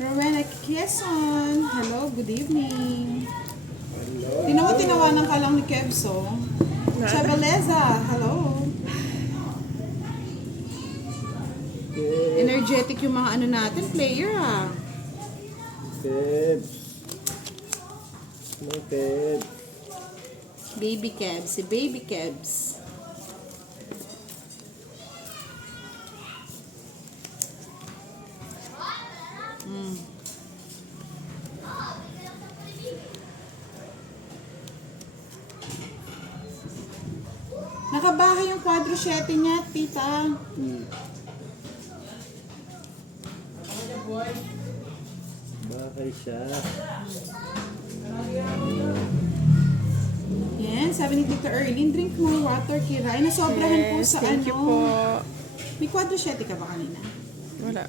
Rowena Quezon. Hello, good evening. Hello. Tinawanan ka lang ni Kebso. Chabaleza, hello. Energetic yung mga ano natin, player ah. Kebs. Hello, Kebs. Baby Kebs, si Baby Kebs. Nakabahay yung quadro 7 niya, tita. Bakay siya. Yan, sabi ni Tita Erlyn, drink more water, Kiray. Nasobrahan po sa thank you po. May quadro 7 ka ba kanina? Wala.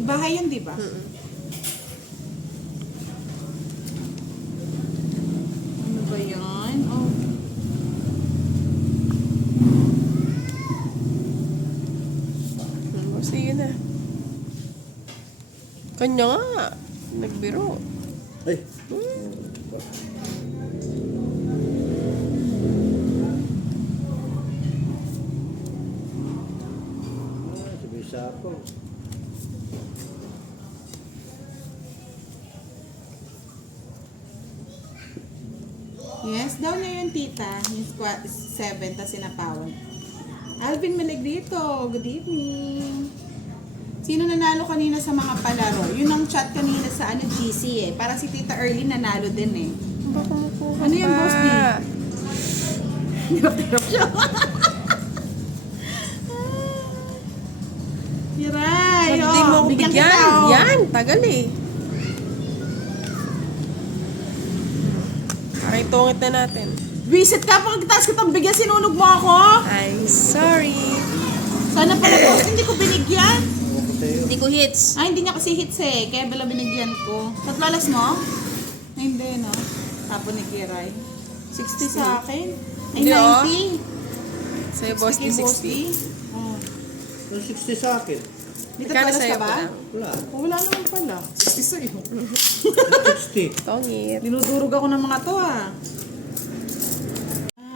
Bahay yan, di ba? Ano ba yan? Oh. Sige na. Kanya nga. Nagbiro. Ay! Sabi sa ako. Yes, down na yun, tita. Yung 7, tas sinapawan. Alvin Malagrito, good evening. Sino nanalo kanina sa mga palaro? Yun ang chat kanina sa ano GC eh. Parang si Tita Erlyn nanalo din eh. Baka makuha Ano yan, pa. boss D? Hirap siya. Hiray, Hindi mo ako bigyan bigyan. kita, oh. Yan, tagal eh. Pakitungit na natin. Visit ka, pagkataas kitang bigyan, sinunog mo ako. I'm sorry. Sana pala boss, hindi ko binigyan. Ako sa'yo. Hindi ko hits. Ay, hindi niya kasi hits eh. Kaya bala binigyan ko. Tatlalas mo? Ay, hindi, no? Tapon ni Kiray. 60 sa akin. Ay, Hindi, oh. 90. Sa'yo, boss, kay di 60. Oh. Yung 60 sa akin. Di Magkano tatlalas sa'yo ka ba? pa? Wala. Oh, wala naman pala. 60 sa'yo. 60. Tongit. Dinudurog ako ng mga to ah.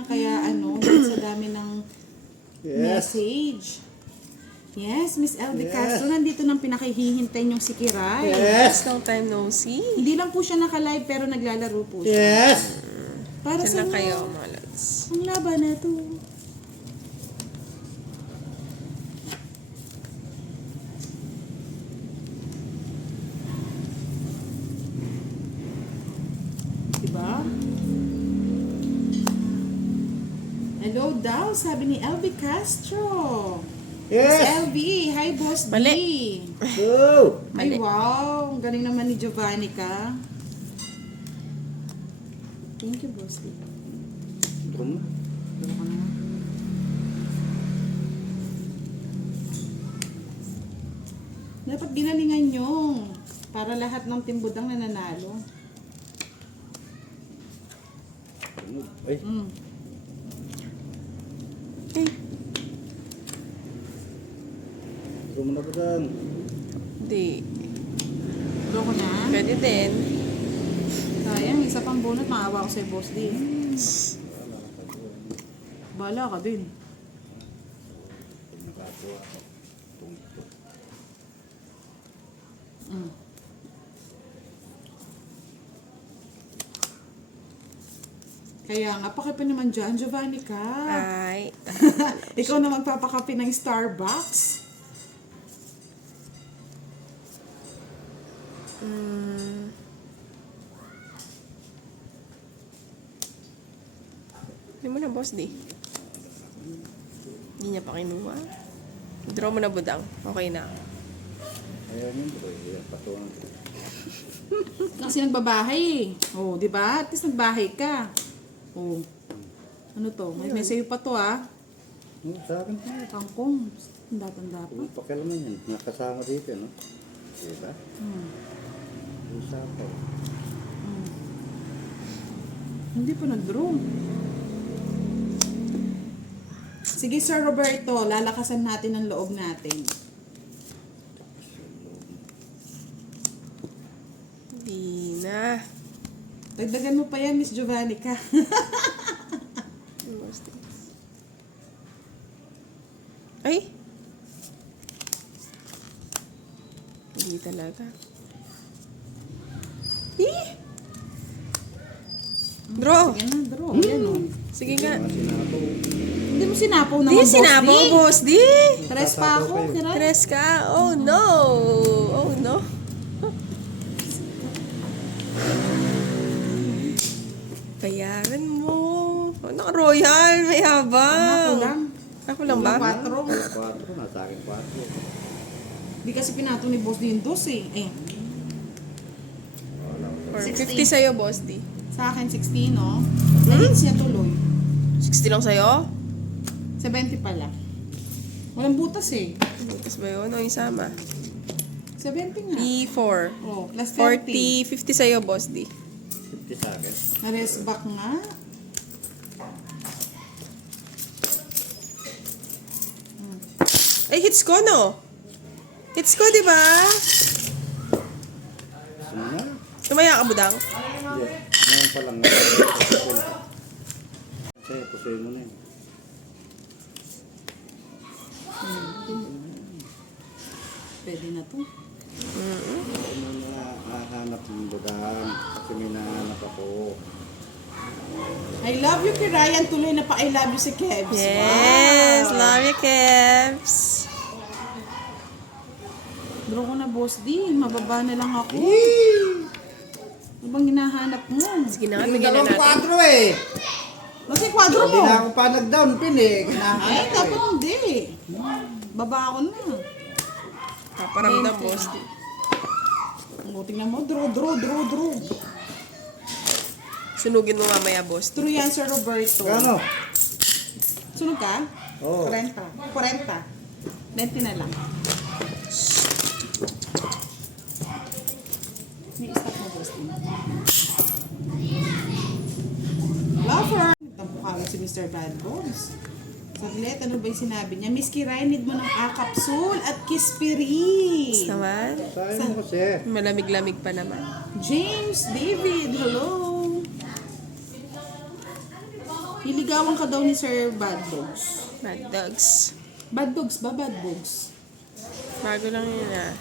Kaya ano, sa dami ng Yes. message. Yes, Miss LB Yes. Castro, nandito nang pinakihihintay niyong si Kiray. Yes. Long time no see. Hindi lang po siya naka-live pero naglalaro po siya. Yes. Para Diyan sa lang kayo, mga lads. ang laban na to. Diba? Hello daw, sabi ni LB Castro. Miss Yes. LB, hi boss D. Mali. Go. Ay Mali. wow, ang galing naman ni Giovanni ka. Thank you boss D. Drum. Dapat ginalingan nyo para lahat ng timbudang nananalo. Ay. Okay. Drum na ba dyan? Hindi. Gulo ko na. Pwede din. Sayang, isa pang bunot, maawa ko sa'yo boss D. Bala ka din. Pag nakakuha ako. Tungto. Kaya nga, pakipa naman dyan, Giovanni ka. Ay. Ikaw na magpapakape ng Starbucks. Hindi mo na, boss, di. Hindi niya pa kinuha. Draw mo na, budang. Okay na. Ayan yun, bro. Patuwan ko. Kasi nagbabahay eh. Oh, di ba? At least nagbahay ka. Oh. Ano to? May sayo pa to ah. Sa akin pa. Kangkong. Tanda-tanda pa. Kung pakialaman yan, nakasama dito, no? Diba? Usapaw. Hindi pa nag-draw. Sige Sir Roberto, lalakasan natin ang loob natin. Di na. Dagdagan mo pa yan, Miss Giovannica. Boss D. Ay! Hindi talaga. Draw! Sige na, draw. Yan o. Sige nga. Hindi mo sinapaw naman, Di boss sinabaw, D. boss D! Tres pa ako, kiray. Tres ka? Oh no! Oh no! Bayaran mo. Oh, naka-royal, may Ako habang. lang. Ako lang ba? 4. 4, nasa akin 4. Di kasi pinatong ni boss D yung 12 eh. Ayan. Or 16. 50 sa'yo, boss D. Sa akin 16, no? Na-hits niya tuloy. 60 lang sa'yo? 70 pala. Walang butas eh. Butas ba yun? O yung sama? 70 nga. E4. Oh, plus 40, 30. 50 sa'yo, boss D. 50 sa akin. Na-rest back nga. Ay, hits ko, no? Hits ko, di ba? Gusto mo na? Tumaya ka, budang? Hindi. Ngayon pa lang. Kasi pusoy mo na yun. Pwede na to. Hindi mo na hahanap ng budang. Kasi may nahanap ako. I love you kay Ryan. Tuloy na pa I love you si Kebs. Yes! Wow. Love you, Kebs! Draw ko na, boss D. Mababa na lang ako. Ano bang hinahanap mo? Sige na nga, Yung bigyan na dalawang natin. 4 eh. Kasi kwadro Hindi mo. na ako pa nag-down pin eh. Eh, Kinahanap ko dapat eh. hindi. Baba ako na. Paparamdam, boss D. O, tingnan mo. Draw. Sunugin mo mamaya, boss D. True yan, Sir Roberto. Kano? Sunog ka? Oo. 40. 20 na lang. May stop mo, boss din. Lover! Tampo ka si Mr. Bad Bones. Saglit, ano ba yung sinabi niya? Miss Kiray, need mo ng A-capsule at Kispirin. Naman? Sayang mo kasi. Malamig-lamig pa naman. James David, hello. Niligawan ka daw ni Sir Bad Dogs. Bad dogs. Bad Dogs ba? Bad Dogs? Bago lang yun, ah.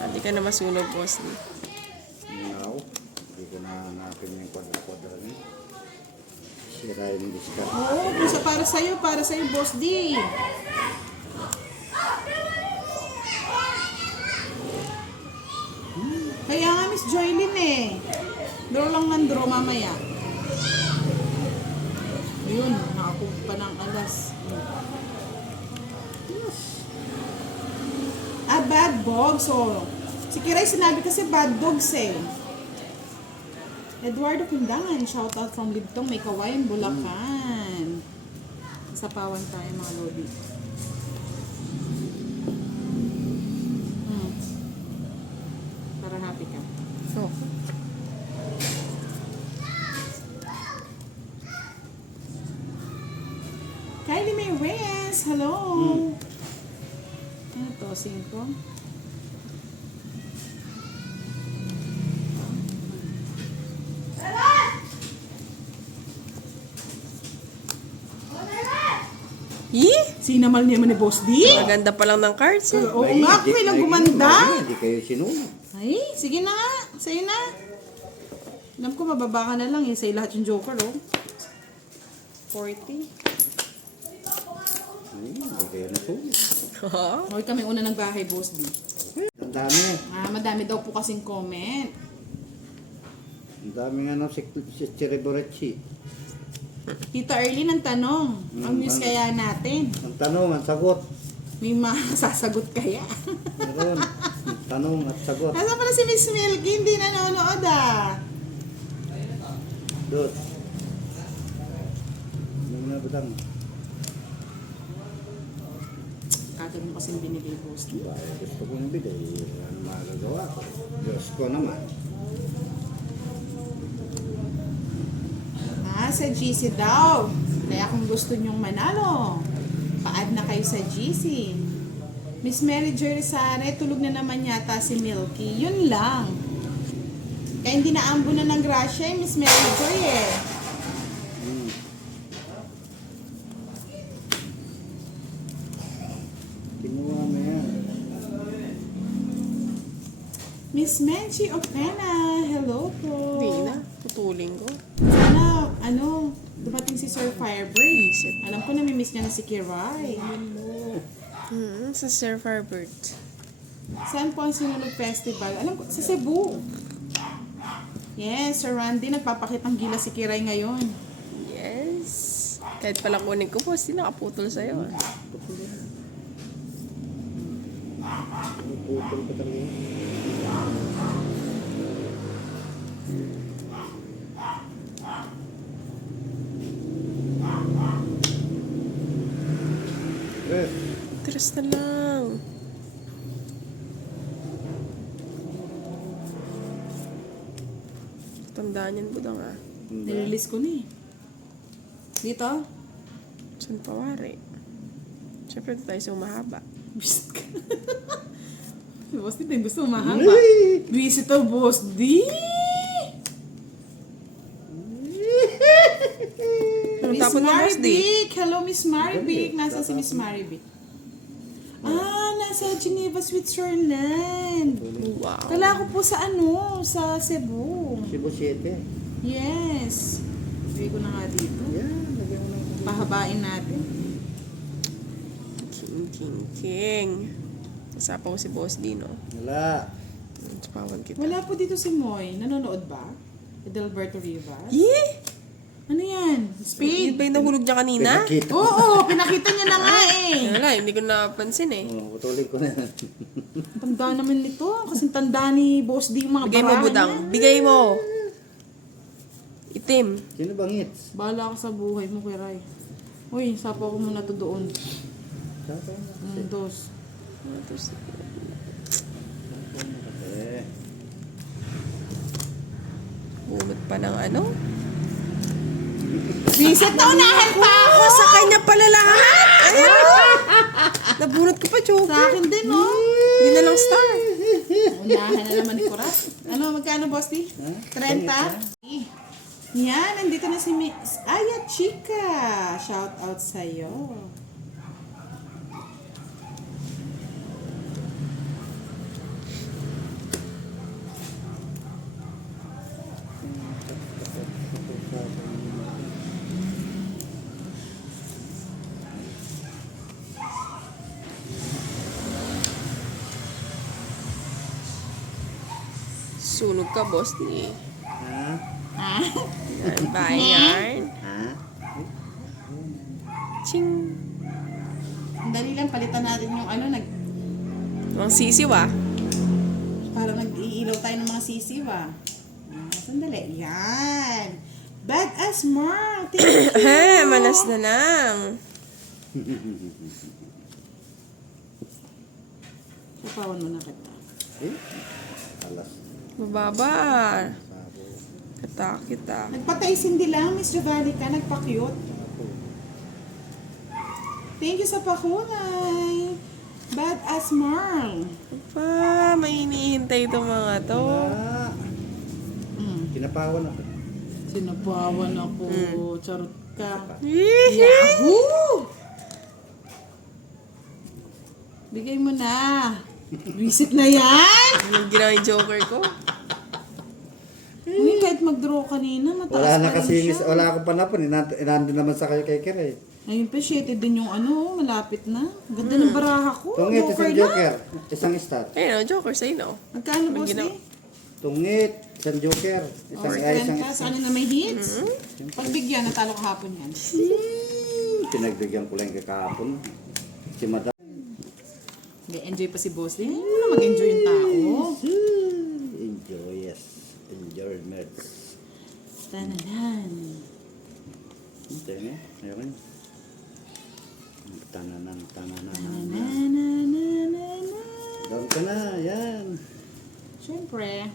Hindi ka na masunog, boss D. Now, hindi ko na hanapin yung kwadra-kwadra niya. Sira yung discount. Oo, isa para sa'yo, Boss D. Kaya nga, Miss Joylyn eh. Draw lang ng draw mamaya. Ayun, nakakuha pa ng alas. Ah, bad dogs. So, si Kiray sinabi kasi bad dogs eh. Eduardo Kundangan, shoutout from Libtong, may kawayan, Bulacan. Sapawan tayo mga lodi. Para happy ka. Oh. Kylie May Reyes, hello! Ano to, 5? Yee! Sinamal niya man ni Boss D? Maganda pa lang ng cards, eh. Oo nga, may lang gumanda. Hindi kayo sinunod. Ay, sige na nga. Sa'yo na. Alam ko, mababa ka na lang eh. Sa'yo lahat yung joker, oh. 40. Hindi kayo nasunod. Okay, kami una ng bahay, Boss D. Ang dami. Madami daw po kasing comment. Ang dami nga ng si Cerebrechi. Tita Erlyn, ang tanong. Ang news kaya natin? Ang tanong, ang sagot. May masasagot kaya? Meron. Ang tanong at sagot. Nasa pala si Miss Milky? Hindi nanonood ah. Dot. Ano na ba Kagad mo kasing binigay, Boss D. gusto kong bigay. Ano magagawa ko? Diyos ko naman. Sa GC daw. Kaya kung gusto nyong manalo, pa-add na kayo sa GC. Miss Mary Joy Rizare, tulog na naman yata si Milky. Yun lang. Kaya hindi naambo na ng grasya Miss Mary Joy eh. Kinuha mo yan. Miss Menchi Opena, hello po. Hindi na. Putulin ko. Sana, dumating si Sir Firebird. Visit. Alam ko na-miss niya na si Kiray. Sa Sir Firebird. Saan po ang sinulog festival? Alam ko, sa Cebu. Yes, Sir Randy, nagpapakitang gila si Kiray ngayon. Yes. Kahit pala kunin ko po, hindi nakaputol sa'yo. Pupul ka talaga. Eh, Tres na lang. Tandaan yan, budang ah. Nililis ko na eh. Dito? Saan pawari? Siyempre, ito tayo sa umahaba. Bisit ka. Si Boss D, din gusto mahaba. Bisit to, Boss D. Anong Miss tapon mo, Boss D? Marivic. Hello, Miss Marivic. Nasaan si Miss Marivic? Nasa Geneva, Switzerland. Wow. Kala ko po sa sa Cebu. Cebu 7. Yes. Bigay ko na nga dito. Yan, lagyan mo lang. Pahabain natin. King. Kasapaw si Boss D, no? Wala. Sapawan kita. Wala po dito si Moy. Nanonood ba? Adalberto Rivas? Yee! Ano yan? Yun Speed? ba yung nahulog niya kanina? Pinakita. Oo, pinakita niya na nga eh. Wala, hindi ko napansin eh. Oh, putulin ko na yan. Tanda naman nito. Kasi tanda ni Boss D yung mga Bigay mo, barahan budang. niya. Bigay mo. Itim. Sino bang hits? Bahala ka sa buhay mo, Kiray. Uy, sapo ko muna to doon. Saka. Dos. Eh, Bunot pa ng ano? Bisit na unahan pa ako! Sa kanya pala lahat! Ayun! Nabunot ko pa, Joker. Sa akin din, oh. Hindi na lang star. Unahan na naman ni Kuras. Ano, magkano, Boss D? 30? Yan, nandito na si Miss Aya Chica. Shout out sa'yo. Sunog ka, Boss D. ha? Ha? Yan, bayan. Ha? Ching. Ang dali lang, palitan natin yung Ang sisiw ah. parang nag-iilaw tayo ng mga sisiw, ah. Sandali. Yan. Badass Mark. Thank you. Manas na lang. Sapawan mo na kita. Eh? Alas. Mababa. Sabo. Katakit ah. Nagpatay sindi lang, Miss Jovalica. Nagpa-cute. Thank you sa pakulay. Badass Mark. Pa, may hinihintay itong mga to. Ah, kinapawan ako. Sinabawan ako. Charot ka. Yee! Yahoo! Bigay mo na. Visit na yan! Anong ginawa yung Joker ko? Uy, kahit mag-draw kanina, mataas Wala na pa rin kasi, siya. wala akong panapon. Inando naman sa kayo kay Kiray. Ayun pa, shaded din yung malapit na. Ganda ng baraha ko. Tungit, isang na. joker. Isang star. Ayun, Joker sa'yo, no? Magkano, Ang boss, ginawa- eh? Tungit, isang joker. Isang Or isang 10 sa ano na may hits. Pagbigyan, natalo kahapon yan. Pinagbigyan ko lang kakahapon. Si Madam. May enjoy pa si boss. Eh, na mag-enjoy yung tao. Enjoy, yes. Enjoy, mates. Tananan. Ito yun eh. Ayoko yun. Tananan. Nananananana. Down ka na, yan. Siyempre.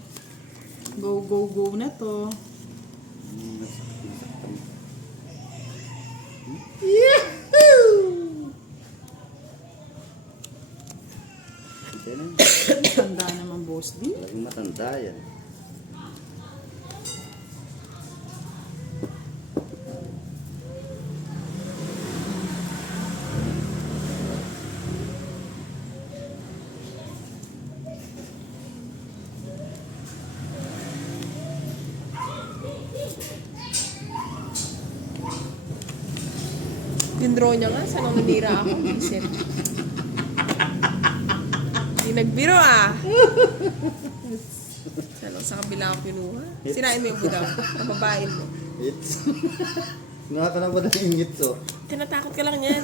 Go, go, go na to. Boss D. Talagang matanda yan. Yung draw niya nga, saan ang nanira ako? Isip. Hindi nagbiro ah. Saan sa kabila ako pinuha? Sinain mo yung budang. Kababain mo. It's... Nga ka na ba ng ingit so? Tinatakot ka lang yan.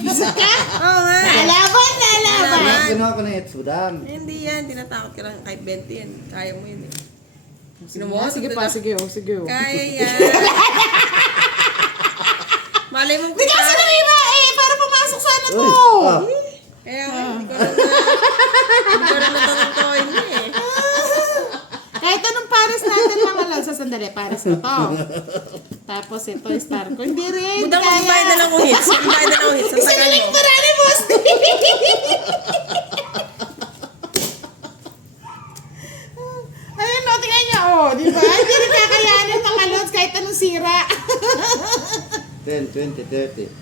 Bisa ka? Oo nga. Nalaban, nalaban! Ginawa ko na hits budang. Hindi yan, tinatakot ka lang. Kahit 20 yan. Kaya mo yun eh. Sige pa, sige oh, sige oh. Kaya yan. Malay mong Hindi kasi namima eh, para pumasok sana to. Kaya nga, hindi ko rin natutukoy niya eh. Kahit anong pares natin mga lods, sa sandali, pares na to. Tapos ito, star ko. Hindi rin, Budang magbayad na lang uhits. Magbayad na lang uhits. Ang Isa na tagal lang mo. parani, boss. Ayun, no, tingnan niya, oh, di ba? Hindi rin kakayanin mga lods kahit anong sira. 10, 20, 30.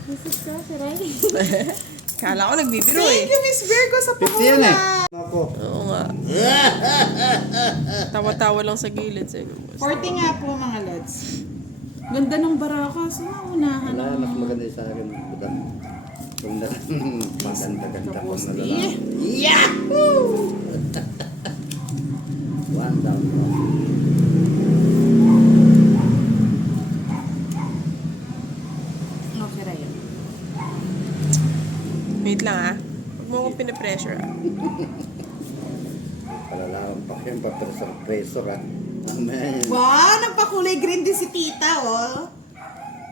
Kala ko nagbibiro eh. Thank you, Miss Virgo, sa 50 yan eh. pahula. Ako. Oo nga. Tawa-tawa lang sa gilid sa inyo. 40 nga po, mga lods. Ganda ng barakas. Unahan Wala, ng mas maganda yung sa akin budang. Kung na, maganda-ganda pang Boss D. malalaki. Yahoo! One down. Okay, Ryan. Wait lang ah. Huwag mo akong pinapressure ah. Palalaman pa kayo pa-pressure ah. Amen. Wow, nagpakulay green din si tita, oh.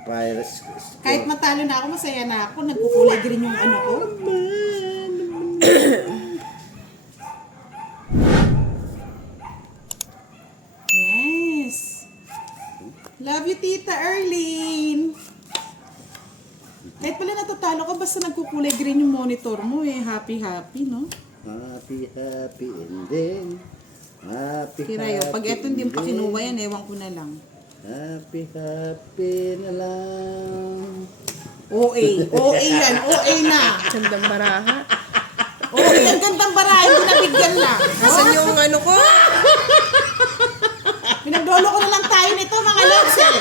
Pirates. Kahit matalo na ako, masaya na ako. Nagkukulay green yung ano ko. Yes. Love you, Tita Erlene. Kahit pala natatalo ka, basta nagkukulay green yung monitor mo eh. Happy, happy, no? Happy, happy ending. Happy, Kirayo, pag happy eto hindi mo pa ending. kinuha yan, ewan ko na lang. Happy, happy na lang. OA. OA yan. OA na. Gandang baraha. OA, ang gandang bara. Hindi nabigyan na. Nasaan yung ano ko? Pinagdolo ko na lang tayo nito, mga loves eh.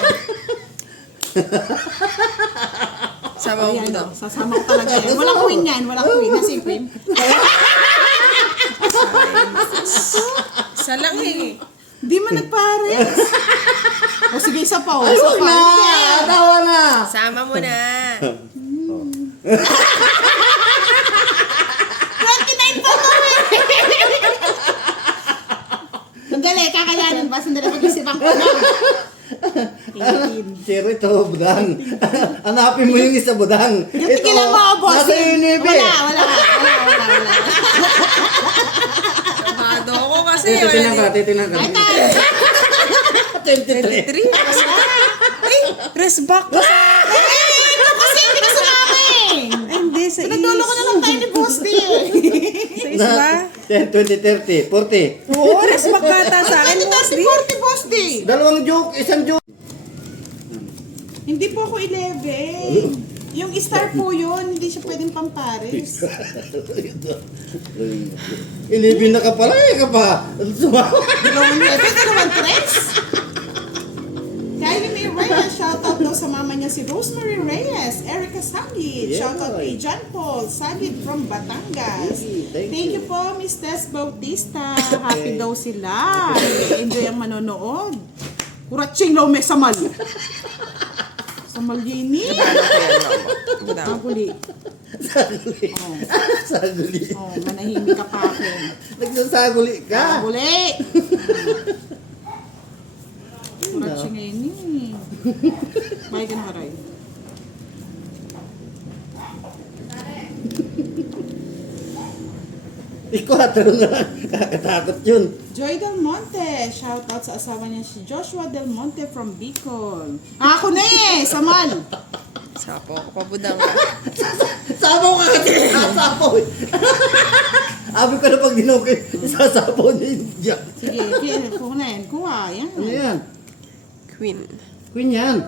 Sama mo Ayan, daw. oh, sasama ko talaga yan. Walang queen yan. Walang queen. Nasa yung queen. Isa lang eh. Di man nagpares. O sige, isa pa. O, Ay, isa huwag pa. na! Tawa na! Sama mo na. 29 pa to eh. Sandali, kakayanin ba? Sandali, pag-isipan ko na. 18. Zero ito, budang. Hanapin mo yung isa, budang. Tigilan mo ako, boss. Nasa yung nibi. Wala. Sabado ako kasi. Titingnan ka. Ay, tayo. 23. 23. Ay, rest back. Ito kasi hindi ka sumama eh. Hindi, sa Pinagdolo ko na lang tayo ni Boss D eh. Sa is ba? 10, 20, 30, 40. Oo, rest back kata sa akin, Ano boss. 30-40 Boss D? Dalawang joke, isang joke. Hindi po ako 11. Yung star po yun, hindi siya pwedeng pampares. 11 na ka pala, ka pa. Sumawa. Dalawang 11, dalawang 3. Kylie May Reyes, shoutout daw sa mama niya si Rosemary Reyes, Erica Sagid, Yeah. shoutout kay John Paul Sagid from Batangas. Thank Thank you. you po, Miss Tess Bautista. Happy daw sila. Enjoy ang manonood. Kuratsing daw may samal. Samal yini. Maguli. Oh, Saguli. oh, manahimik ka pa akin. Nagsasaguli ka. Maguli. Kuratsing yini. May ka na karay. Ikaw, ataro na lang. Kakatakot yun. Joy Del Monte, shoutout sa asawa niya si Joshua Del Monte from Bicol. Ako na eh, Samal. Sapo ko pa budang ka. Sabaw ka kasi. Sabaw. Abi ko na pag dinukay, isasapaw niya yung Jack. Sige, kunin. Kuha, yan. Ano yan? Queen. Queen yan.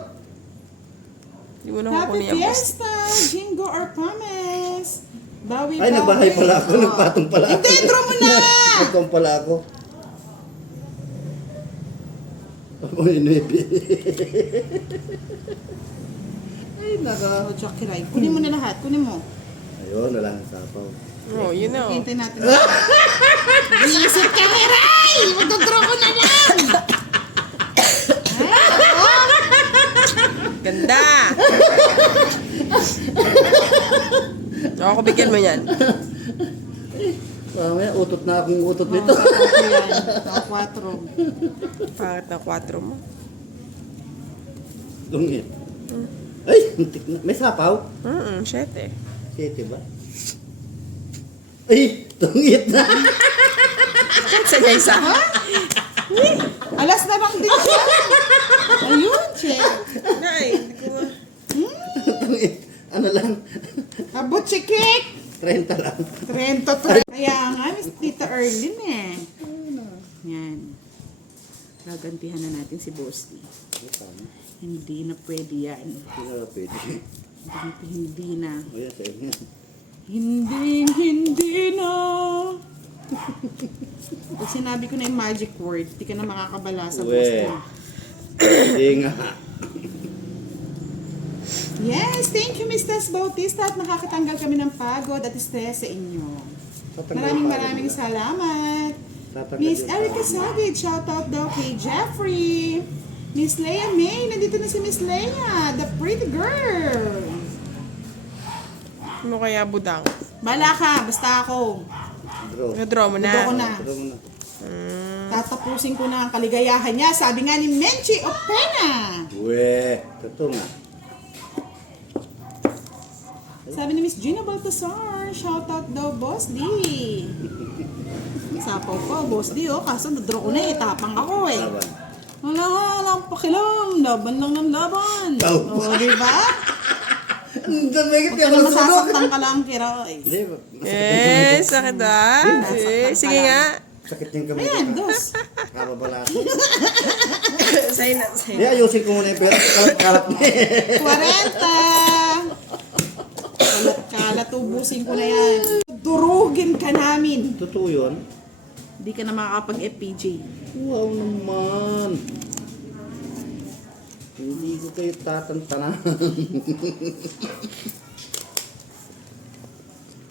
Hindi mo na Happy kukunin yung boss. Fiesta! Jingo or Pames! Bawi, Ay, nagbahay pala ako. Oh. Nagpatong pala ako. Hindi, draw mo na! Nagpatong pala ako. Ako yung 9. Ay, naka. Oh, Jokiray. Kunin mo na lahat. Kunin mo. Ayun, wala nang sapaw. Oh, you know. Hintay natin. Iisip ka, Hiray! Magdodraw ko na lang! Ganda! Ako, bigyan mo yan. Mamaya, utot na akong utot nito. Sa ako yan. Sa 4. Pangit na 4 mo. Dungit. Ay, muntik na. May sapaw? 7. 7 ba? Ay, dungit na. Sa niya isa. Alas na bang din siya? Ayun, check. Nay, hindi ko nga. Dungit. Ano lang? Abot si Kik! 30 lang. Trento to. Kaya nga, Miss Tita Erlyn eh. Yan. Gagantihan na natin si Boss D. Hindi na pwede yan. Hindi na pwede. Hindi na. O yan, sa'yo yan. Hindi na. Pag sinabi ko na yung magic word, di ka na makakabala sa Boss D. Hindi nga. Yes, thank you, Miss Tess Bautista, at nakakatanggal kami ng pagod at stress sa inyo. Maraming salamat. Miss Erica Savage, shoutout daw kay Jeffrey. Miss Leia May, nandito na si Miss Leia, the pretty girl. Ano kaya budang? Bala ka, basta ako. Draw. Draw mo na. Draw ko na. Draw mo na. Tatapusin ko na ang kaligayahan niya, sabi nga ni Menchi Opena. Uwe, totoo nga. Sabi ni Miss Gina Baltasar, shoutout daw, Boss D. Sapaw ko, Boss D, oh, kaso nadraw ko na eh, tapang ako eh. Laban. Wala akong pakilam, laban lang ng laban. Oh. O, di ba? Doon may Huwag kaya ka na ako sunog. masasaktan ka lang, Kiroy. Hindi ba? Sakit ah. Sige nga. Sakit yung kamay. Ayan, dos. Kababalati. Sa'yo na, Hindi, sa'yo. ayusin ko muna yung pera. Kalat niya. 40. Kalat, ubusin ko na yan. Durugin ka namin. Totoo yun. Hindi ka na makakapag-FPJ. Wow naman. Hindi ko kayo tatantanan.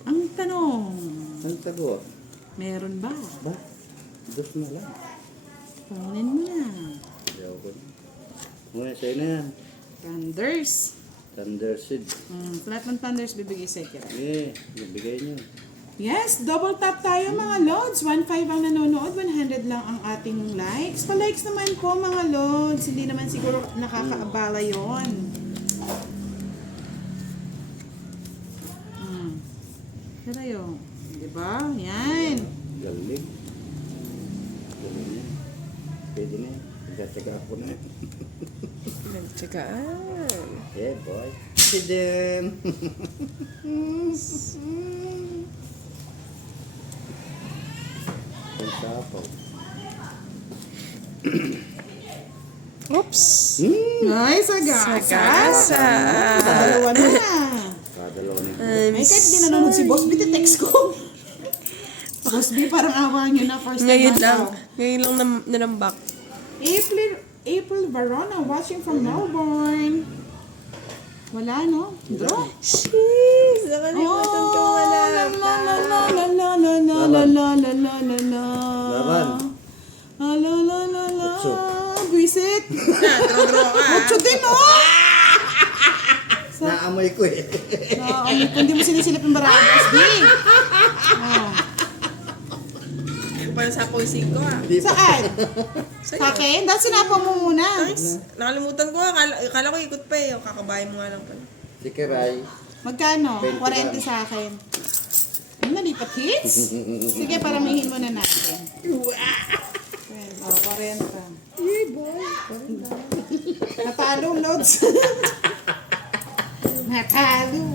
Ang tanong, Ang tagot. meron ba? Ba? Dos na lang. Kunin mo na. Ayaw ko na. Muna sa'yo na yan. Thunders. Thunder seed. Sa lahat ng thunders, bibigay sa Kiroy. Eh, nabigay niyo. Yes, double tap tayo mga lods. 1.5 ang nanonood, 100 lang ang ating likes. Pa-likes naman po mga lods. Hindi naman siguro nakakaabala yon. Pero yun. Diba? Yan. Galing. Galing yan. Pwede na yan. Pagkatsaga ako na yan. Nagtsagaan. Yeah, boy. Si Den. Ang sapaw. Oops. Ay, sagasa. Sagasa. Dalawa na. Kadalaw na. Ay, kahit di nanonood si Boss B, text ko. Boss B, parang awa nyo na first time Ngayon na lang. ako. Ngayon lang nanambak. April Verona watching from Melbourne. Wala, no? Draw. Jeez! Nakalimutan ko wala pa. Laban. Otso. Buisit. Draw ka. Otso din, oh! Naamoy ko eh. Kung di mo sinisilip yung baragas, di. Oh. Para sa poising ko ah. Saan? Sa'yo. Sa akin? Dahil sinapaw mo muna. Nice. Nakalimutan ko ah. Akala ko ikot pa eh. Kakabayan mo nga lang pala. Si Kiray. Magkano? 20 40 sa akin. Ano, nalipat hits? Sige, paramihin mo na natin. Oh, 40. Natalo, Lods. Natalo.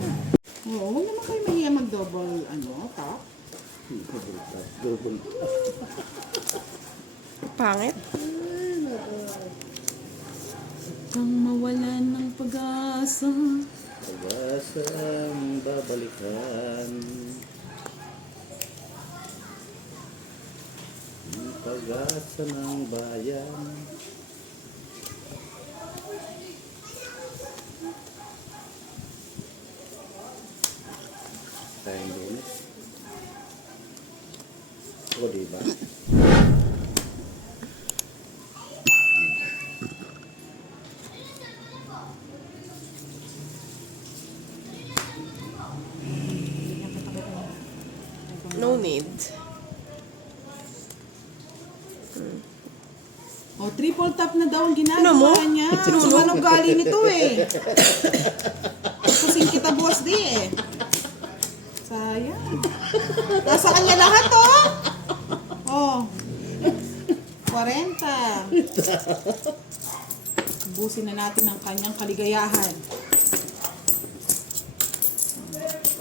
Oo, huwag naman kayo mahiya mag-double, top. Double. Pangit. Kang mawalan ng pag-asa. Pag-asang babalikan. Ang pag-asa ng bayan. Tayong Lunes. O, diba? No need. O, triple tap na daw ang Ano mo? ginagawa niya. So, anong galing nito eh? Kusing kita, boss di eh. Sayang. Nasa kanya lahat oh. Oh. 40. Ubusin na natin ang kanyang kaligayahan.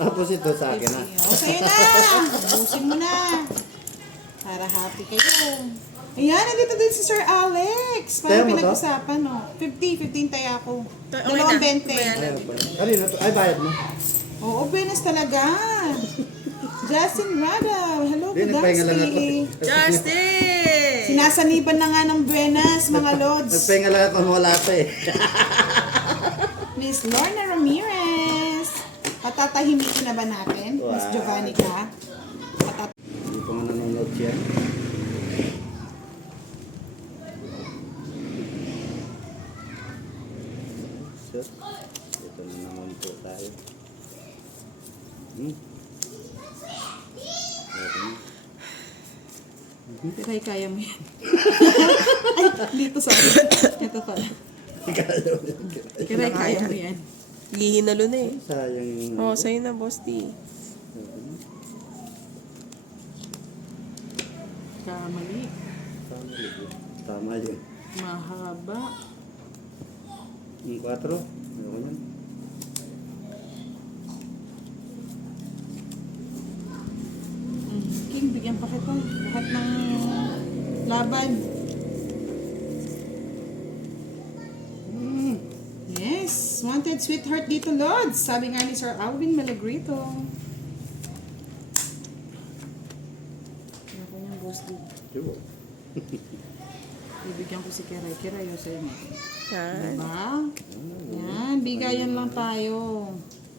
Tapos ito sa akin na. O, sa'yo na. Ubusin mo na. Para happy kayo. Ayan, nandito din si Sir Alex. Tayo Parang mo to? pinag-usapan, no? 15 taya ko. Okay Dalawang na. 20. Bayan na. Kanina to? Ay, bayad mo. Oo, Benes talaga. Justin Rado. Hello, Hindi, nagpahinga lang ako. Kudansky. Justin! Sinasaniban na nga ng Buenas, mga lods. Nagpahinga lang ako wala pa eh. Miss Lorna Ramirez. Patatahimikin na ba natin? Miss Wow. Giovanni ka? Hindi pa nga nanonood siya. So, ito na naman po tayo. Tiray, kaya mo yan. Ay, dito sa ito pala. Tiray, kaya mo yan. Gihinalo na eh. Sayang yung... Oh, sa'yo na, boss D. Kamali. Tama yun. Mahaba. Yung 4. Ano yan? King, bigyan pa kita. Lahat ng laban. Yes, wanted sweetheart dito, Lods. Sabi nga ni Sir Alvin Malagrito. Ano ko niyang boss dito? Diba? Bibigyan ko si Kiray. Kiray, o sa'yo mo. Yan. Diba? Yan, bigayan lang tayo.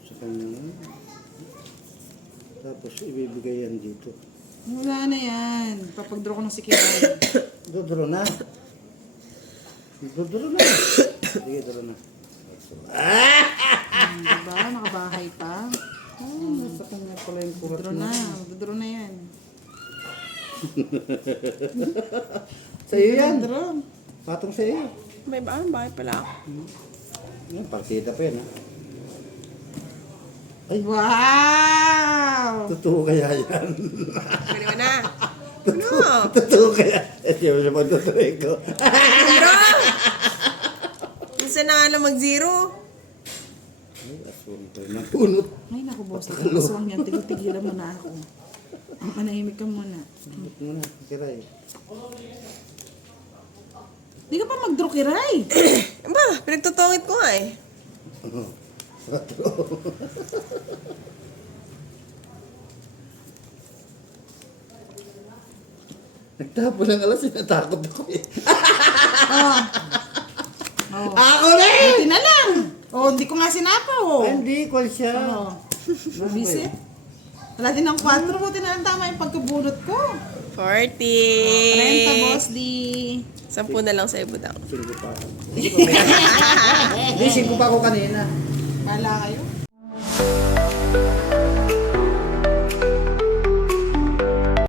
Sa kanya na. Tapos ibibigay yan dito. Wala na yan. Papag-draw ko ng si Kiray. Dodoro na. Dodoro na. Sige, dodoro na. Diba? Nakabahay pa. Nasa kanya pala yung kurat Draw na. Draw na yan. Sa'yo yan. Draw. Patong sa'yo. May bahay pala ako. Yan, partida pa yan ha. Ay, Wow! totoo kaya yan. Pwede mo na. Ano? Totoo kaya. Eh, di mo siya magtutuloy ko. Zero! Minsan na nga lang mag-zero. Ay, aswang ko na. Punot. Ay, naku, boss. Aswang yan. Tigil-tigilan mo na ako. Ang panahimik ka muna. Punot mo na. Kiray. Di ka pa mag-draw, Kiray. Ba, pinagtutungit ko nga eh. Nagtapo ng alas, natakot ako eh. Oh. Oh. Ako rin! Buti na lang. Oh, hindi ko nga sinapa, oh. Ay, hindi, call siya. Oh. Busy. Wala din ng 4. Buti na lang tama yung pagkabunot ko. 40. 30, boss, di. 10 na lang sa ibudang. 5 pa ako. Hindi, 5 pa ako kanina. Bala kayo.